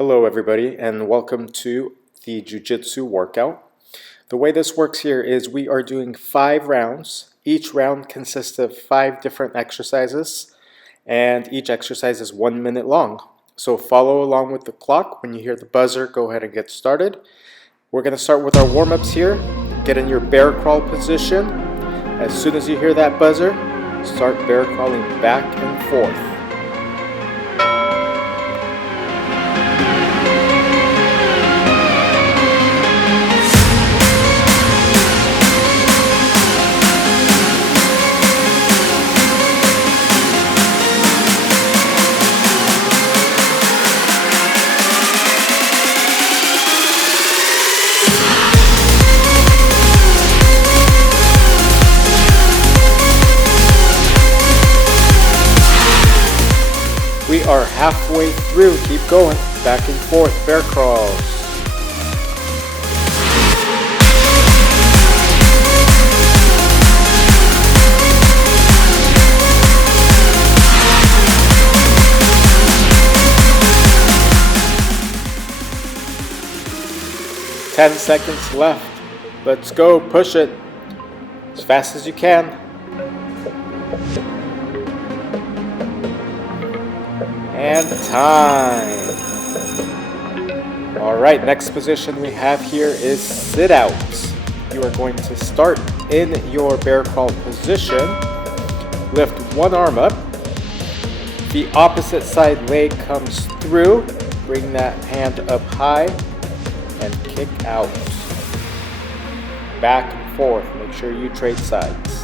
Hello everybody and welcome to the Jiu-Jitsu workout. The way this works here is we are doing 5 rounds. Each round consists of 5 different exercises and each exercise is 1 minute long. So follow along with the clock. When you hear the buzzer, go ahead and get started. We're going to start with our warm-ups here. Get in your bear crawl position. As soon as you hear that buzzer, start bear crawling back and forth. We are halfway through. Keep going. Back and forth. Bear crawls. Ten seconds left. Let's go. Push it as fast as you can. And time. Alright, next position we have here is sit-outs. You are going to start in your bear crawl position. Lift one arm up. The opposite side leg comes through. Bring that hand up high and kick out. Back and forth. Make sure you trade sides.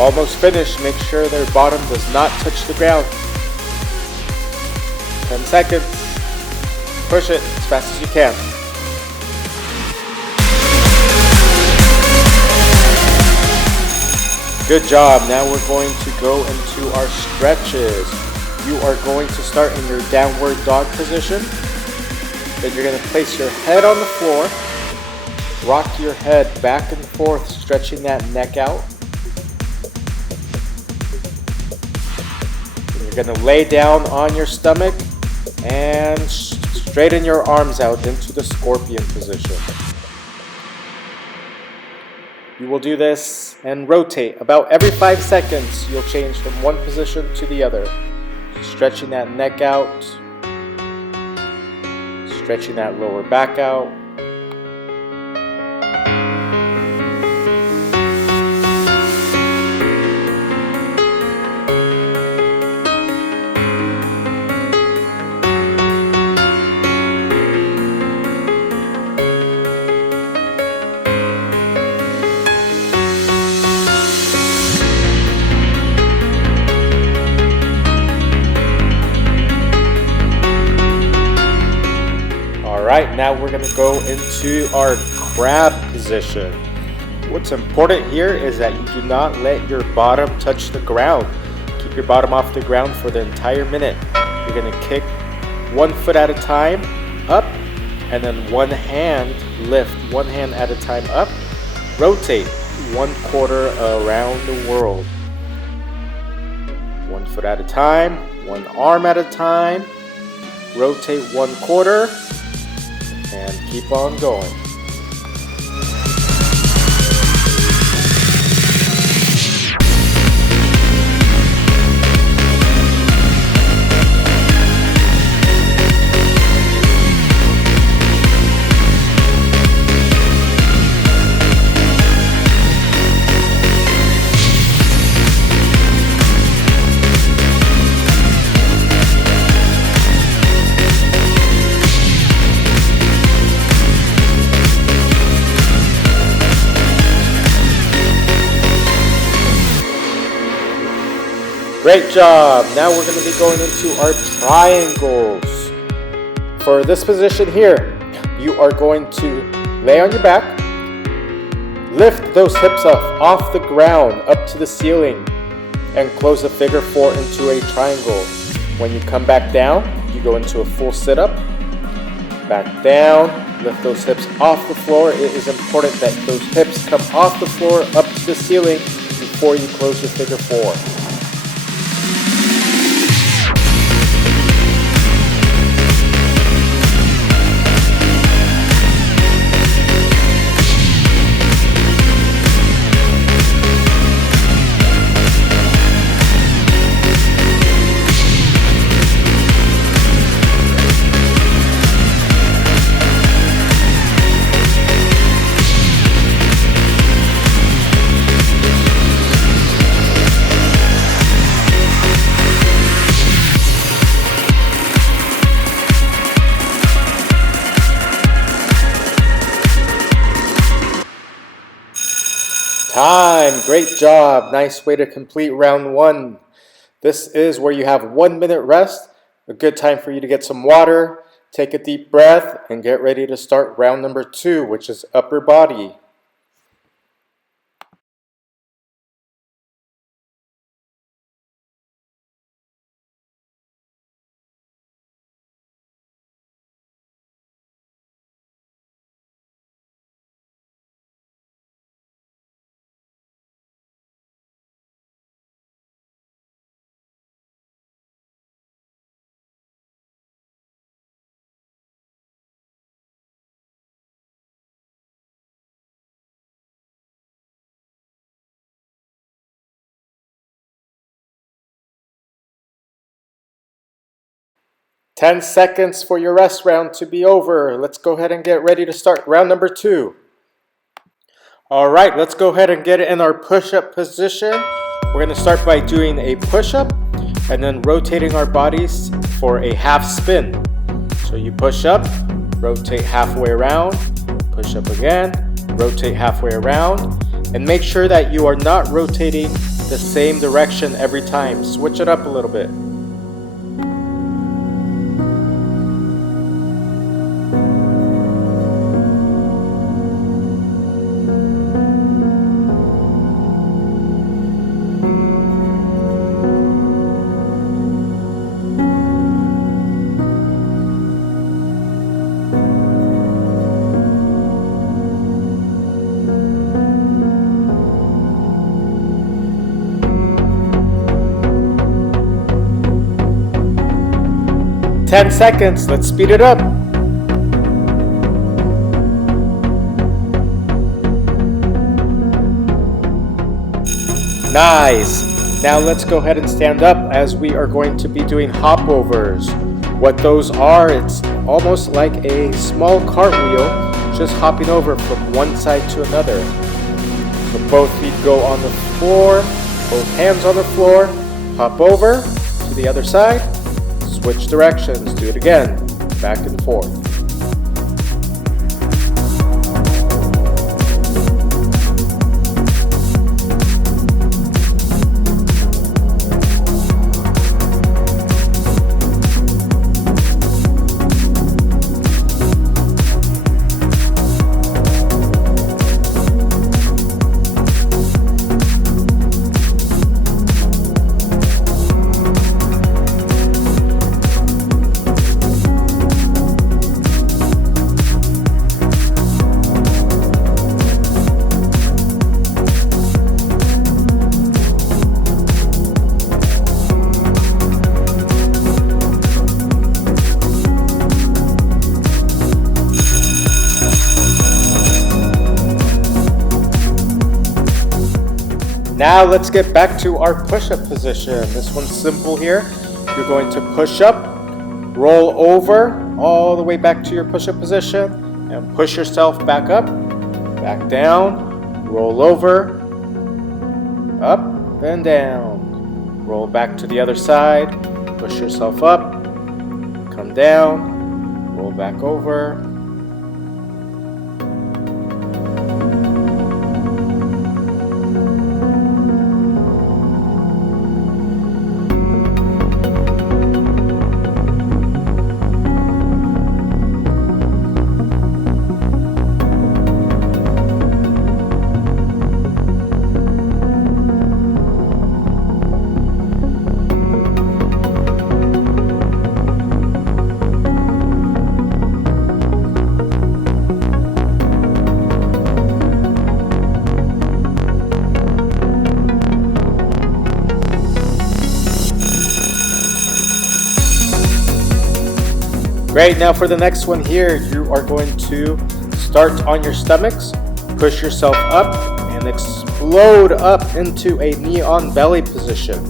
Almost finished. Make sure their bottom does not touch the ground. 10 seconds. Push it as fast as you can. Good job. Now we're going to go into our stretches. You are going to start in your downward dog position. Then you're going to place your head on the floor. Rock your head back and forth, stretching that neck out. You're going to lay down on your stomach and straighten your arms out into the scorpion position. You will do this and rotate. About every 5 seconds, you'll change from one position to the other. Stretching that neck out, stretching that lower back out. Alright, now we're going to go into our crab position. What's important here is that you do not let your bottom touch the ground. Keep your bottom off the ground for the entire minute. You're going to kick one foot at a time up, and then one hand lift, one hand at a time up. Rotate 1/4 around the world. 1 foot at a time, 1 arm at a time. Rotate 1/4. And keep on going. Great job. Now we're going to be going into our triangles. For this position here, you are going to lay on your back, lift those hips up off the ground up to the ceiling, and close the figure 4 into a triangle. When you come back down, you go into a full sit-up, back down, lift those hips off the floor. It is important that those hips come off the floor up to the ceiling before you close your figure 4. Time, great job. Nice way to complete round 1. This is where you have 1 minute rest. A good time for you to get some water, take a deep breath, and get ready to start round number 2, which is upper body. Ten seconds for your rest round to be over. Let's go ahead and get ready to start round number 2. All right, let's go ahead and get it in our push-up position. We're going to start by doing a push-up and then rotating our bodies for a half spin. So you push up, rotate halfway around, push up again, rotate halfway around, and make sure that you are not rotating the same direction every time. Switch it up a little bit. Ten seconds, let's speed it up. Nice. Now let's go ahead and stand up as we are going to be doing hopovers. What those are, it's almost like a small cartwheel, just hopping over from one side to another. So both feet go on the floor, both hands on the floor, hop over to the other side, switch directions, do it again, back and forth. Now let's get back to our push-up position. This one's simple here. You're going to push up, roll over all the way back to your push-up position, and push yourself back up, back down, roll over, up and down. Roll back to the other side, push yourself up, come down, roll back over. Great, now for the next one here, you are going to start on your stomachs, push yourself up, and explode up into a knee on belly position.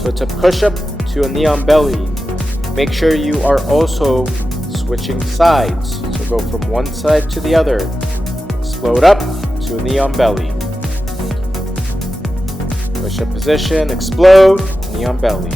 So it's a push-up to a knee on belly. Make sure you are also switching sides. So go from one side to the other. Explode up to a knee on belly. Push-up position, explode, knee on belly.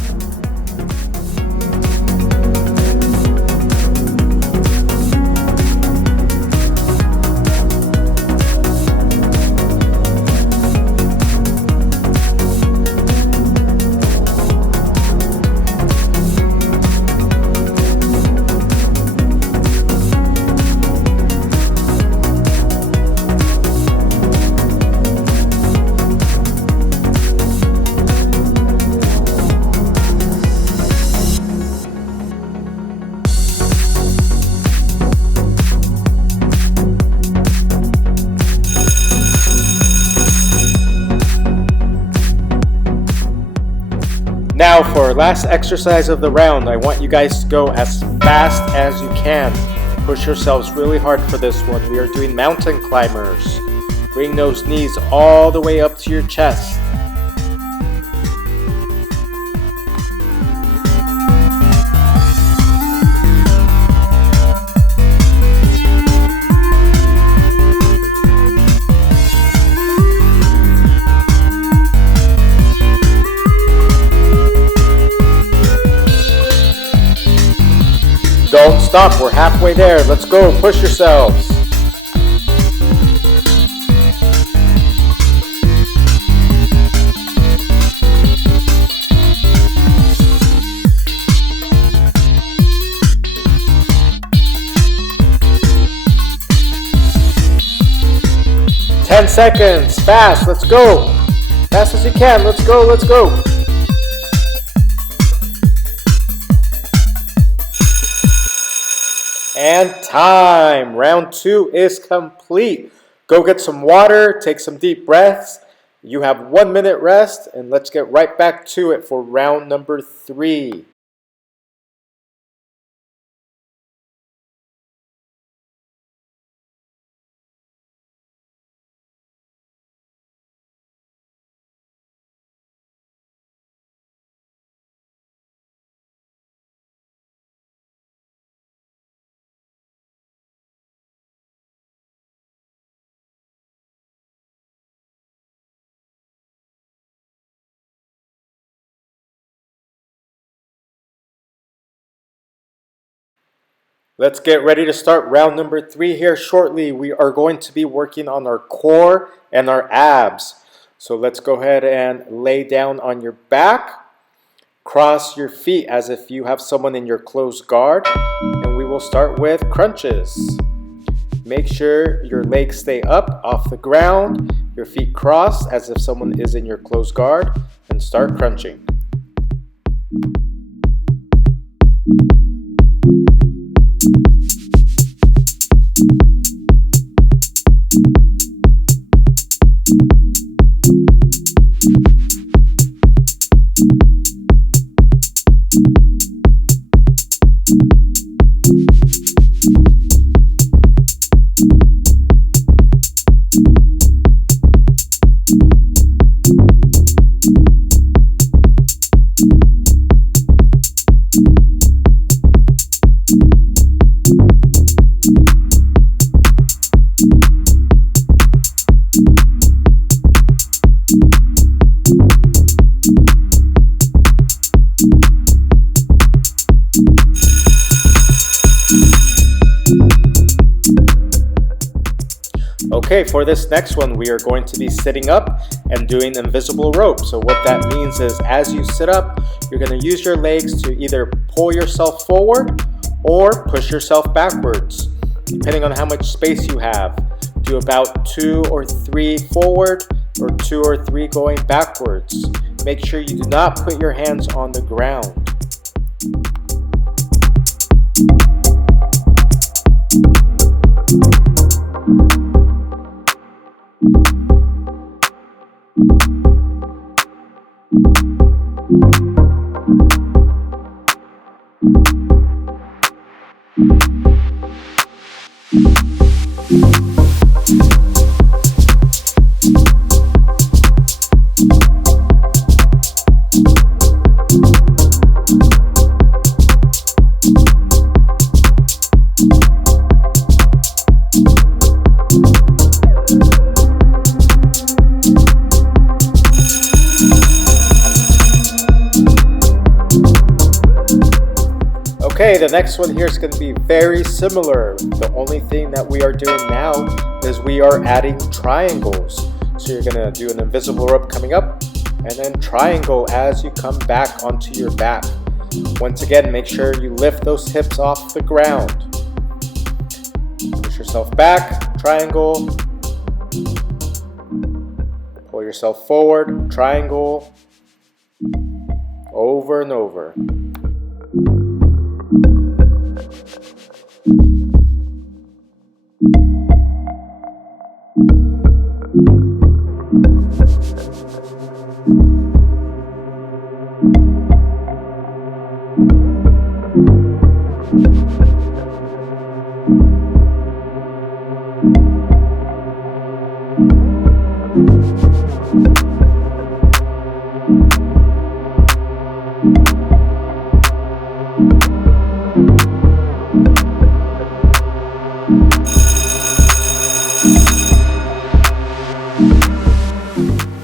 Now for our last exercise of the round, I want you guys to go as fast as you can. Push yourselves really hard for this one. We are doing mountain climbers. Bring those knees all the way up to your chest. Don't stop, we're halfway there. Let's go, push yourselves. Ten seconds, fast, let's go. Fast as you can, let's go, let's go. And time. Round 2 is complete. Go get some water, take some deep breaths. You have 1 minute rest, and let's get right back to it for round number 3. Let's get ready to start round number 3 here shortly. We are going to be working on our core and our abs. So let's go ahead and lay down on your back. Cross your feet as if you have someone in your closed guard. And we will start with crunches. Make sure your legs stay up off the ground. Your feet crossed as if someone is in your closed guard. And start crunching. Okay, for this next one, we are going to be sitting up and doing invisible rope. So what that means is as you sit up, you're going to use your legs to either pull yourself forward or push yourself backwards, depending on how much space you have. Do about 2 or 3 forward or 2 or 3 going backwards. Make sure you do not put your hands on the ground. Okay, the next one here is going to be very similar. The only thing that we are doing now is we are adding triangles. So you're going to do an invisible rope coming up and then triangle as you come back onto your back. Once again, make sure you lift those hips off the ground. Push yourself back, triangle. Pull yourself forward, triangle. Over and over.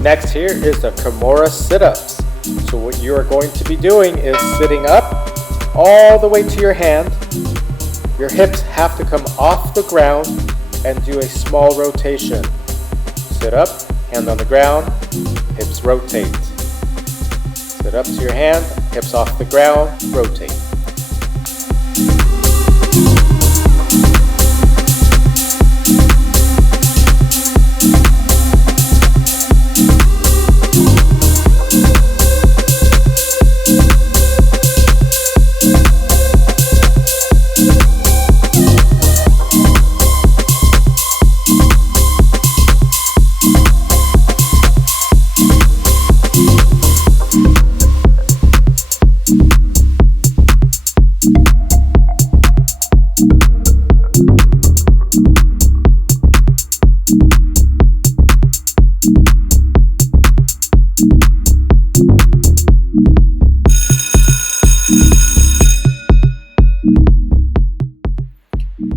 Next here is the Kimura Sit Ups. So what you are going to be doing is sitting up all the way to your hand. Your hips have to come off the ground and do a small rotation. Sit up, hand on the ground, hips rotate. Sit up to your hand, hips off the ground, rotate.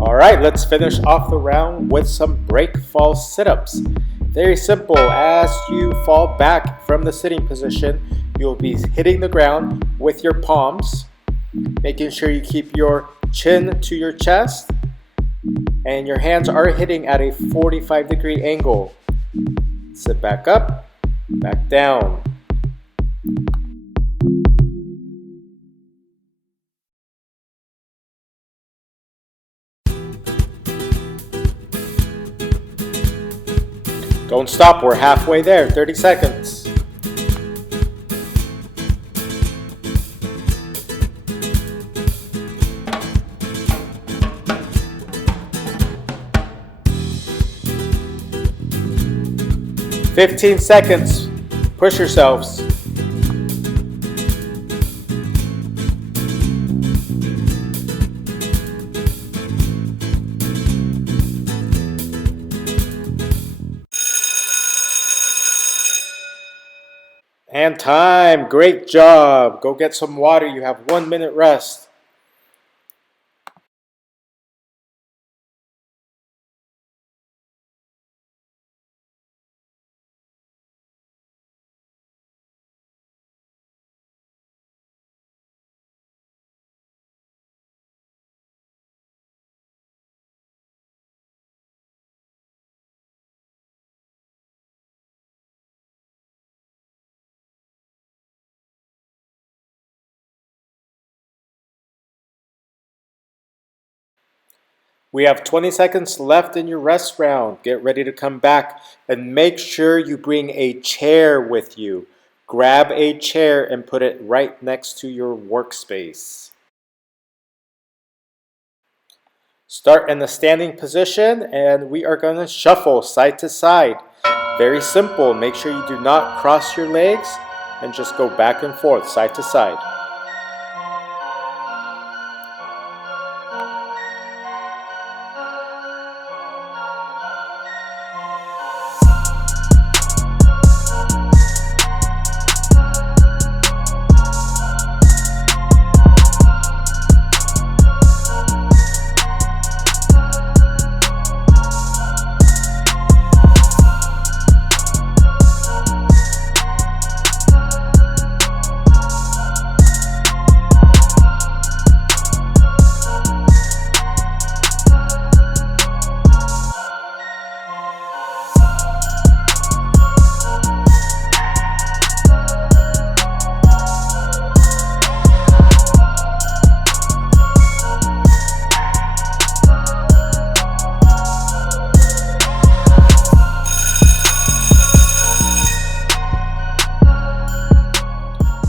Alright, let's finish off the round with some break fall sit-ups. Very simple. As you fall back from the sitting position, you'll be hitting the ground with your palms, making sure you keep your chin to your chest, and your hands are hitting at a 45-degree angle. Sit back up, back down. Don't stop, we're halfway there, 30 seconds. "15 seconds, push yourselves. And time, great job. Go get some water, you have 1 minute rest. We have 20 seconds left in your rest round. Get ready to come back and make sure you bring a chair with you. Grab a chair and put it right next to your workspace. Start in the standing position and we are going to shuffle side to side. Very simple. Make sure you do not cross your legs and just go back and forth, side to side.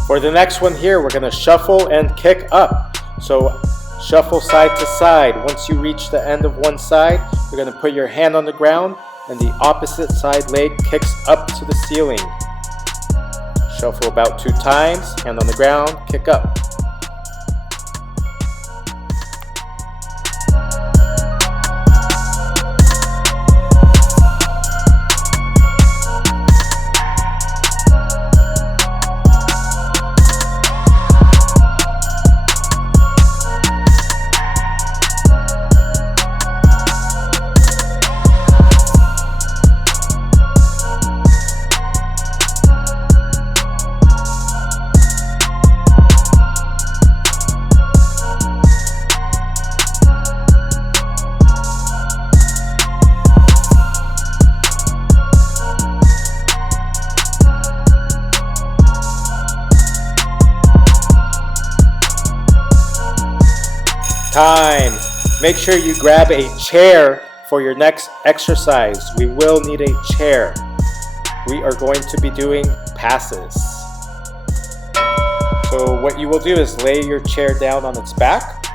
For the next one here, we're going to shuffle and kick up. So shuffle side to side. Once you reach the end of one side, you're going to put your hand on the ground and the opposite side leg kicks up to the ceiling. Shuffle about 2 times, hand on the ground, kick up. Time. Make sure you grab a chair for your next exercise. We will need a chair. We are going to be doing passes. So what you will do is lay your chair down on its back,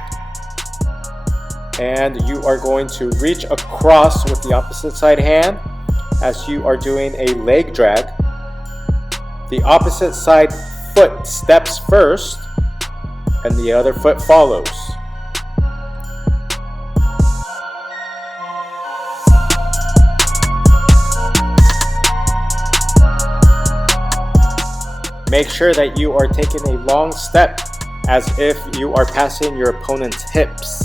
and you are going to reach across with the opposite side hand as you are doing a leg drag. The opposite side foot steps first and the other foot follows. Make sure that you are taking a long step as if you are passing your opponent's hips.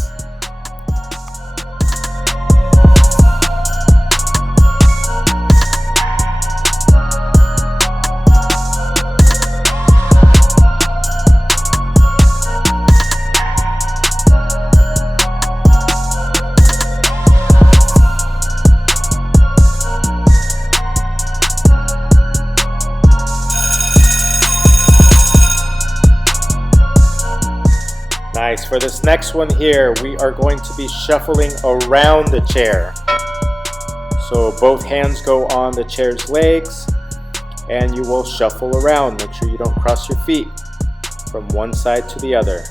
Nice. For this next one here, we are going to be shuffling around the chair. So both hands go on the chair's legs and you will shuffle around. Make sure you don't cross your feet from one side to the other.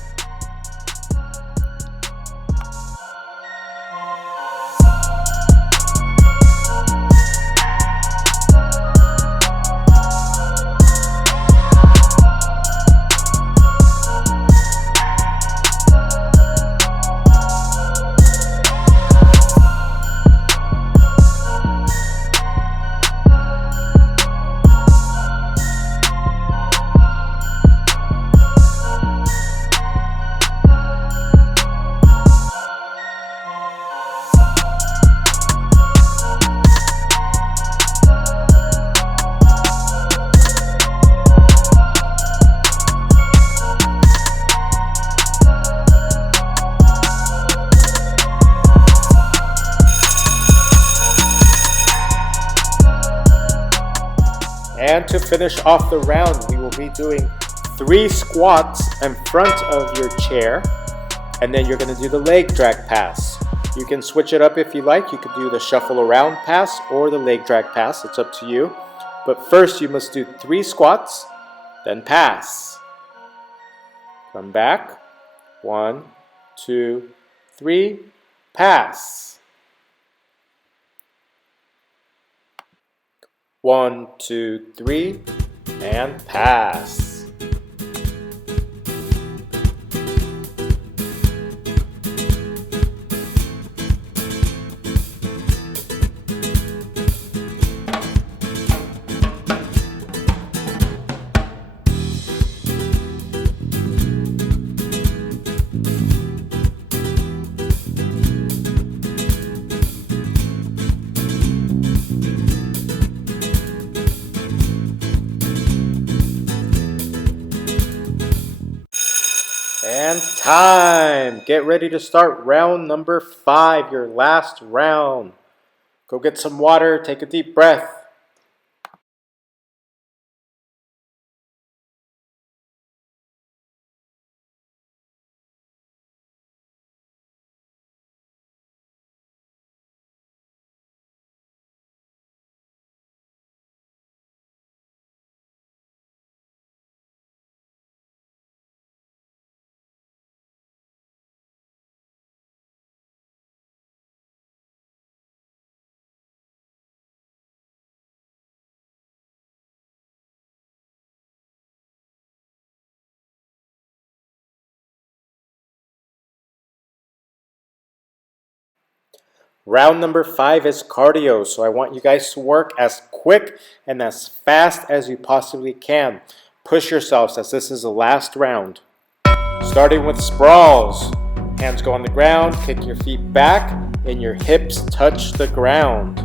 And to finish off the round, we will be doing 3 squats in front of your chair, and then you're going to do the leg drag pass. You can switch it up if you like. You could do the shuffle around pass or the leg drag pass. It's up to you. But first you must do 3 squats, then pass. Come back. 1, 2, 3, pass. 1, 2, 3, and pass. And time! Get ready to start round number 5, your last round. Go get some water, take a deep breath. Round number 5 is cardio, so I want you guys to work as quick and as fast as you possibly can. Push yourselves as this is the last round. Starting with sprawls. Hands go on the ground, kick your feet back, and your hips touch the ground.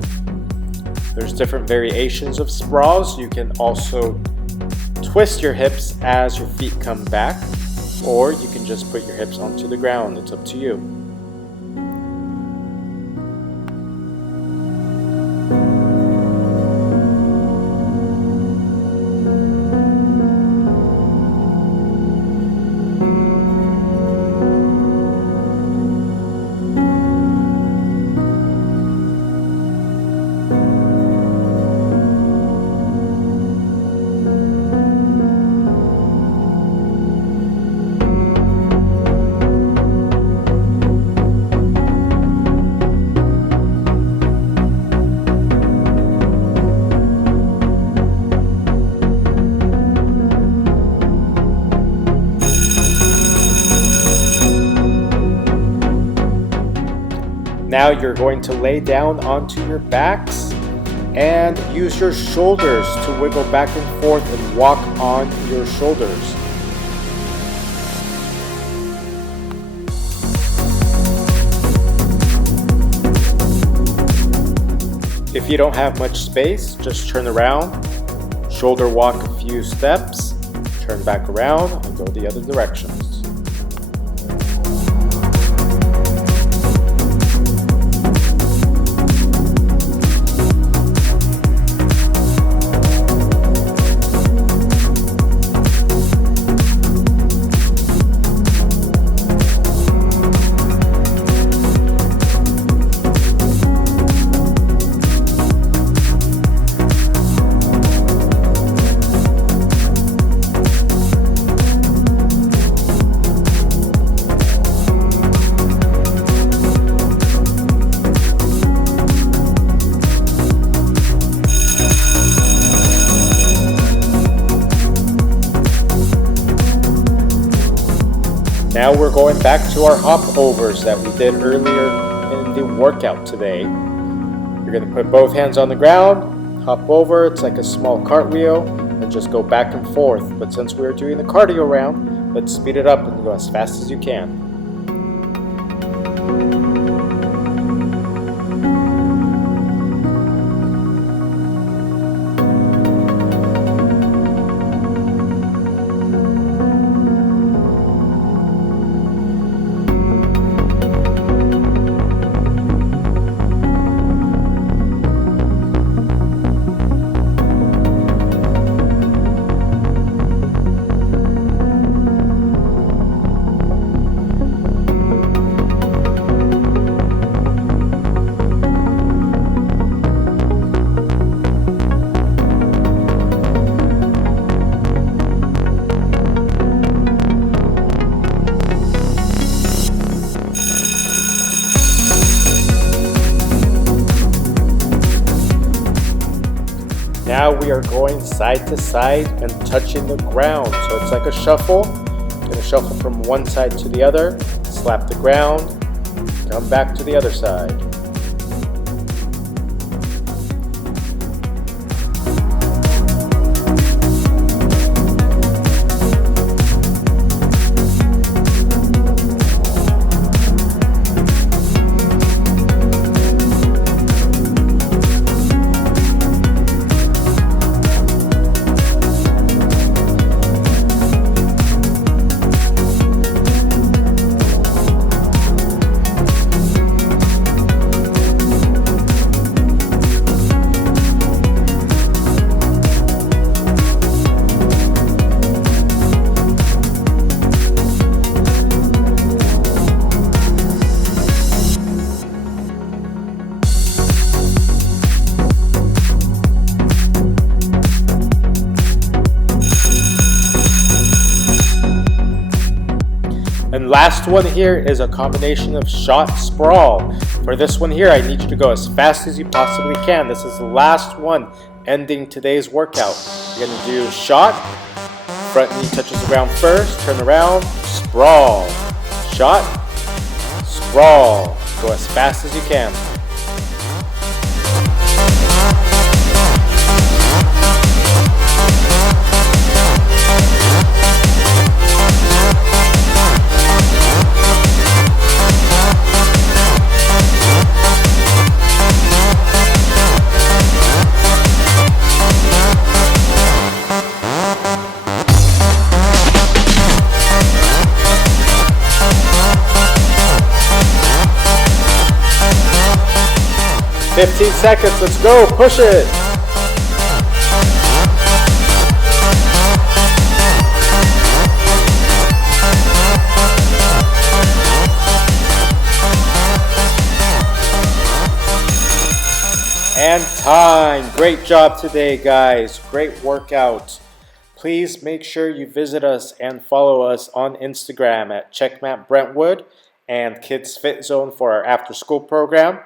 There's different variations of sprawls. You can also twist your hips as your feet come back, or you can just put your hips onto the ground. It's up to you. Now you're going to lay down onto your backs and use your shoulders to wiggle back and forth and walk on your shoulders. If you don't have much space, just turn around, shoulder walk a few steps, turn back around and go the other directions. Now we're going back to our hop overs that we did earlier in the workout today. You're going to put both hands on the ground, hop over, it's like a small cartwheel, and just go back and forth. But since we're doing the cardio round, let's speed it up and go as fast as you can. Now we are going side to side and touching the ground. So it's like a shuffle. You're going to shuffle from one side to the other, slap the ground, come back to the other side. And last one here is a combination of shot sprawl. For this one here, I need you to go as fast as you possibly can. This is the last one ending today's workout. You're going to do shot, front knee touches the ground first, turn around, sprawl, shot, sprawl. Go as fast as you can. 15 seconds, let's go, push it. And time. Great job today, guys. Great workout. Please make sure you visit us and follow us on Instagram at Checkmate Brentwood and Kids Fit Zone for our after-school program.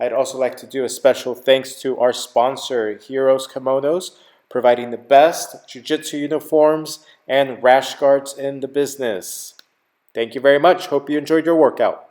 I'd also like to do a special thanks to our sponsor, Heroes Kimonos, providing the best Jiu-Jitsu uniforms and rash guards in the business. Thank you very much. Hope you enjoyed your workout.